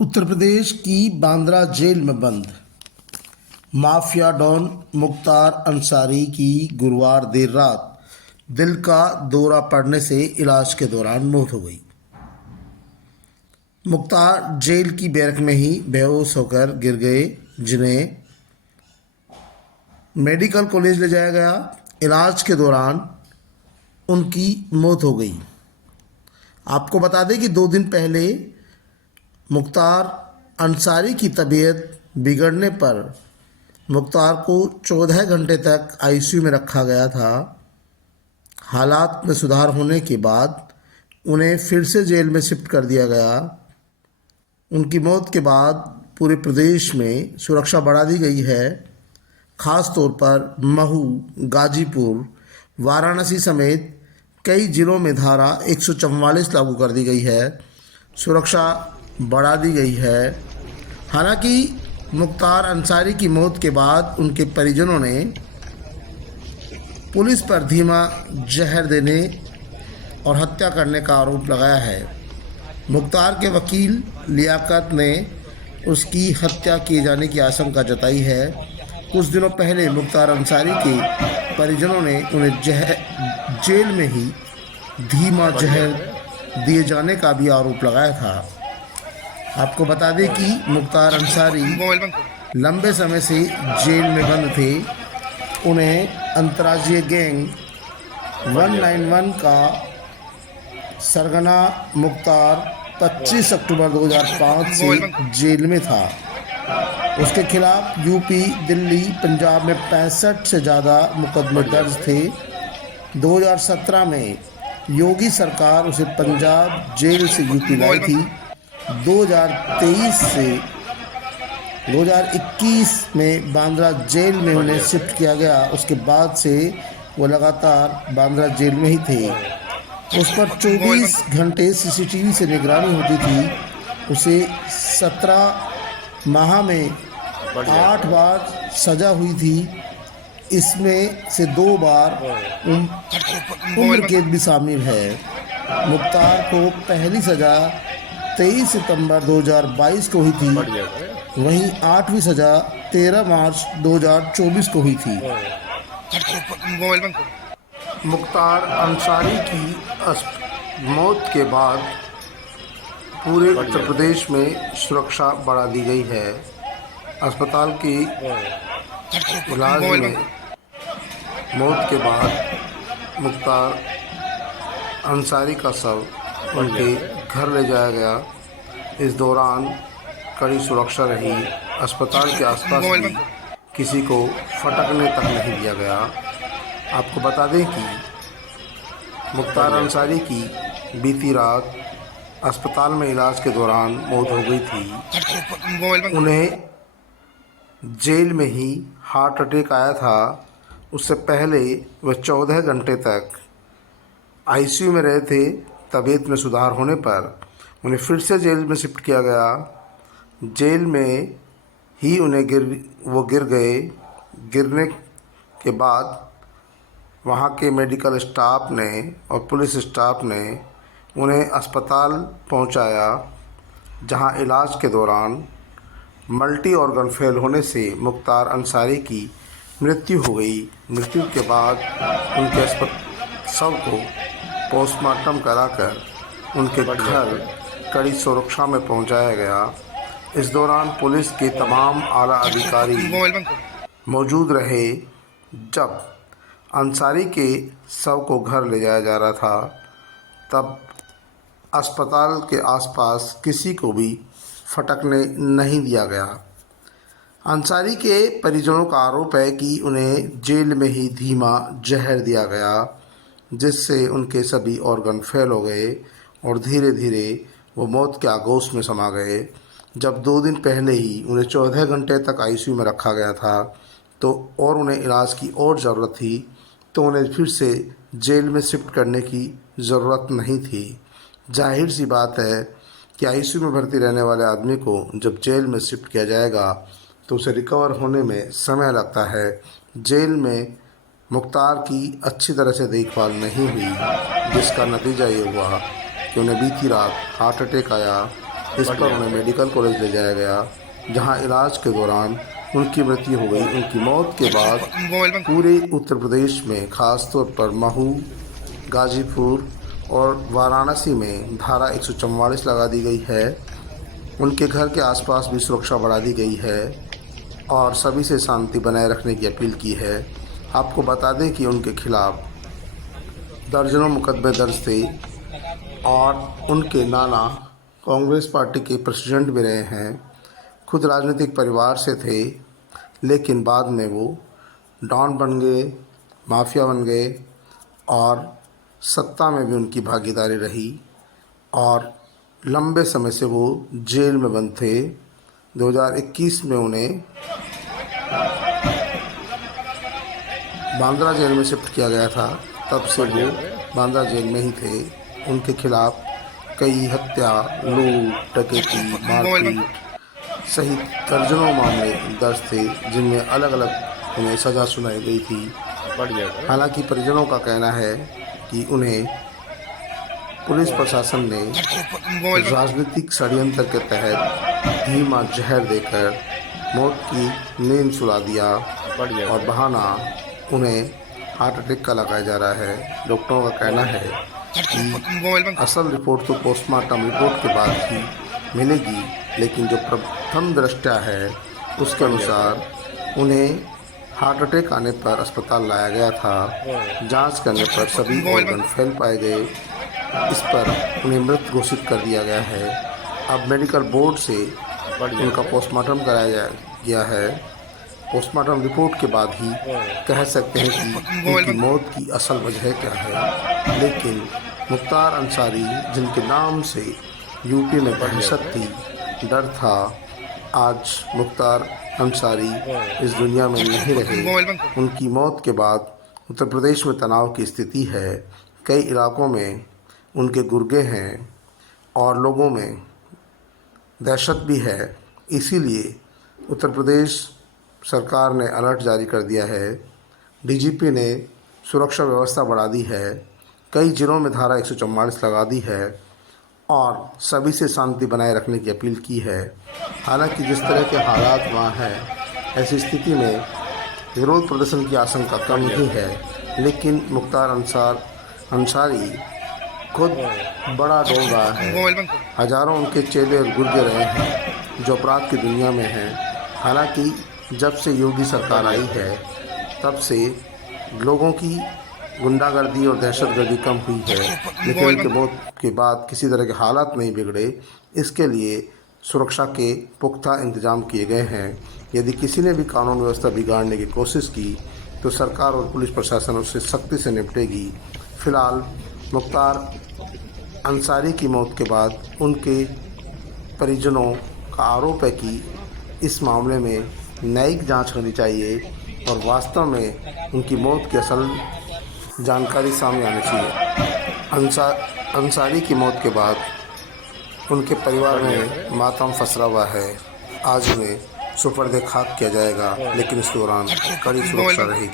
उत्तर प्रदेश की बांद्रा जेल में बंद माफिया डॉन मुख्तार अंसारी की गुरुवार देर रात दिल का दौरा पड़ने से इलाज के दौरान मौत हो गई। मुख्तार जेल की बैरक में ही बेहोश होकर गिर गए, जिन्हें मेडिकल कॉलेज ले जाया गया। इलाज के दौरान उनकी मौत हो गई। आपको बता दें कि 2 दिन पहले मुख्तार अंसारी की तबीयत बिगड़ने पर मुख्तार को 14 घंटे तक आईसीयू में रखा गया था। हालात में सुधार होने के बाद उन्हें फिर से जेल में शिफ्ट कर दिया गया। उनकी मौत के बाद पूरे प्रदेश में सुरक्षा बढ़ा दी गई है। ख़ास तौर पर महू, गाजीपुर, वाराणसी समेत कई जिलों में धारा 144 लागू कर दी गई है। सुरक्षा बढ़ा दी गई है। हालांकि मुख्तार अंसारी की मौत के बाद उनके परिजनों ने पुलिस पर धीमा जहर देने और हत्या करने का आरोप लगाया है। मुख्तार के वकील लियाकत ने उसकी हत्या किए जाने की आशंका जताई है। कुछ दिनों पहले मुख्तार अंसारी के परिजनों ने उन्हें जेल में ही धीमा जहर दिए जाने का भी आरोप लगाया था। आपको बता दें कि मुख्तार अंसारी लंबे समय से जेल में बंद थे। उन्हें अंतर्राज्यीय गैंग 191 का सरगना मुख्तार 25 अक्टूबर 2005 से जेल में था। उसके खिलाफ यूपी, दिल्ली, पंजाब में 65 से ज़्यादा मुकदमे दर्ज थे। 2017 में योगी सरकार उसे पंजाब जेल से यूपी लाई थी। 2023 से 2021 में बांद्रा जेल में उन्हें शिफ्ट किया गया। उसके बाद से वो लगातार बांद्रा जेल में ही थे। उस पर 24 घंटे सीसीटीवी से निगरानी होती थी। उसे 17 माह में 8 बार सज़ा हुई थी। इसमें से 2 बार उम्र कैद भी शामिल है। मुख्तार को पहली सज़ा 23 सितंबर 2022 को हुई थी। वहीं 8वीं सज़ा 13 मार्च 2024 को हुई थी। मुख्तार अंसारी की मौत के बाद पूरे उत्तर प्रदेश में सुरक्षा बढ़ा दी गई है। अस्पताल की इलाज में मौत के बाद मुख्तार अंसारी का शव उनके घर ले जाया गया। इस दौरान कड़ी सुरक्षा रही। अस्पताल के आसपास भी किसी को फटकने तक नहीं दिया गया। आपको बता दें कि मुख्तार अंसारी की बीती रात अस्पताल में इलाज के दौरान मौत हो गई थी। उन्हें जेल में ही हार्ट अटैक आया था। उससे पहले वह 14 घंटे तक आईसीयू में रहे थे। तबीयत में सुधार होने पर उन्हें फिर से जेल में शिफ्ट किया गया। जेल में ही उन्हें गिर गए। गिरने के बाद वहाँ के मेडिकल स्टाफ ने और पुलिस स्टाफ ने उन्हें अस्पताल पहुँचाया, जहाँ इलाज के दौरान मल्टी ऑर्गन फेल होने से मुख्तार अंसारी की मृत्यु हो गई। मृत्यु के बाद उनके शव को पोस्टमार्टम कराकर उनके घर कड़ी सुरक्षा में पहुंचाया गया। इस दौरान पुलिस के तमाम आला अधिकारी मौजूद रहे। जब अंसारी के शव को घर ले जाया जा रहा था, तब अस्पताल के आसपास किसी को भी फटकने नहीं दिया गया। अंसारी के परिजनों का आरोप है कि उन्हें जेल में ही धीमा जहर दिया गया, जिससे उनके सभी ऑर्गन फेल हो गए और धीरे धीरे वो मौत के आगोश में समा गए। जब 2 दिन पहले ही उन्हें 14 घंटे तक आईसीयू में रखा गया था और उन्हें इलाज की और ज़रूरत थी, तो उन्हें फिर से जेल में शिफ्ट करने की ज़रूरत नहीं थी। जाहिर सी बात है कि आईसीयू में भर्ती रहने वाले आदमी को जब जेल में शिफ्ट किया जाएगा तो उसे रिकवर होने में समय लगता है। जेल में मुख्तार की अच्छी तरह से देखभाल नहीं हुई, जिसका नतीजा ये हुआ कि उन्हें बीती रात हार्ट अटैक आया इस पर उन्हें मेडिकल कॉलेज ले जाया गया, जहां इलाज के दौरान उनकी मृत्यु हो गई। उनकी मौत के बाद पूरे उत्तर प्रदेश में, खासतौर पर महू, गाजीपुर और वाराणसी में धारा 144 लगा दी गई है। उनके घर के आसपास भी सुरक्षा बढ़ा दी गई है और सभी से शांति बनाए रखने की अपील की है। आपको बता दें कि उनके खिलाफ दर्जनों मुकदमे दर्ज थे और उनके नाना कांग्रेस पार्टी के प्रेसिडेंट भी रहे हैं, खुद राजनीतिक परिवार से थे, लेकिन बाद में वो डॉन बन गए, माफिया बन गए और सत्ता में भी उनकी भागीदारी रही और लंबे समय से वो जेल में बंद थे। 2021 में उन्हें बांद्रा जेल में शिफ्ट किया गया था, तब से वो बांद्रा जेल में ही थे। उनके खिलाफ कई हत्या, लूट, डकैती, मारपीट सहित दर्जनों मामले दर्ज थे, जिनमें अलग अलग उन्हें सज़ा सुनाई गई थी। हालांकि परिजनों का कहना है कि उन्हें पुलिस प्रशासन ने राजनीतिक षड्यंत्र के तहत धीमा जहर देकर मौत की नींद सुला दिया और बहाना उन्हें हार्ट अटैक का लगाया जा रहा है। डॉक्टरों का कहना है कि असल रिपोर्ट तो पोस्टमार्टम रिपोर्ट के बाद ही मिलेगी, लेकिन जो प्रथम दृष्टया है उसके अनुसार उन्हें हार्ट अटैक आने पर अस्पताल लाया गया था। जांच करने पर सभी ऑर्गन फेल पाए गए। इस पर उन्हें मृत घोषित कर दिया गया है। अब मेडिकल बोर्ड से उनका पोस्टमार्टम कराया गया है। पोस्टमार्टम रिपोर्ट के बाद ही कह सकते हैं कि उनकी मौत की असल वजह क्या है। लेकिन मुख्तार अंसारी, जिनके नाम से यूपी में दहशत थी, डर था, आज मुख्तार अंसारी इस दुनिया में नहीं रहे। उनकी मौत के बाद उत्तर प्रदेश में तनाव की स्थिति है। कई इलाकों में उनके गुर्गे हैं और लोगों में दहशत भी है। इसीलिए उत्तर प्रदेश सरकार ने अलर्ट जारी कर दिया है। डीजीपी ने सुरक्षा व्यवस्था बढ़ा दी है। कई जिलों में धारा 144 लगा दी है और सभी से शांति बनाए रखने की अपील की है। हालांकि जिस तरह के हालात वहाँ हैं, ऐसी स्थिति में विरोध प्रदर्शन की आशंका कम ही है। लेकिन मुख्तार अंसारी खुद बड़ा डोल रहा है। हजारों उनके चेले और गुर्गे रहे हैं जो अपराध की दुनिया में हैं। हालांकि जब से योगी सरकार आई है, तब से लोगों की गुंडागर्दी और दहशतगर्दी कम हुई है, लेकिन उनके मौत के बाद किसी तरह के हालात नहीं बिगड़े। इसके लिए सुरक्षा के पुख्ता इंतजाम किए गए हैं। यदि किसी ने भी कानून व्यवस्था बिगाड़ने की कोशिश की तो सरकार और पुलिस प्रशासन उससे सख्ती से निपटेगी। फिलहाल मुख्तार अंसारी की मौत के बाद उनके परिजनों का आरोप है कि इस मामले में न्यायिक जांच होनी चाहिए और वास्तव में उनकी मौत की असल जानकारी सामने आनी चाहिए। अंसारी की मौत के बाद उनके परिवार में मातम फसरा हुआ है। आज उन्हें सुपर्द खाक किया जाएगा, लेकिन इस दौरान कड़ी सुरक्षा रहेगी।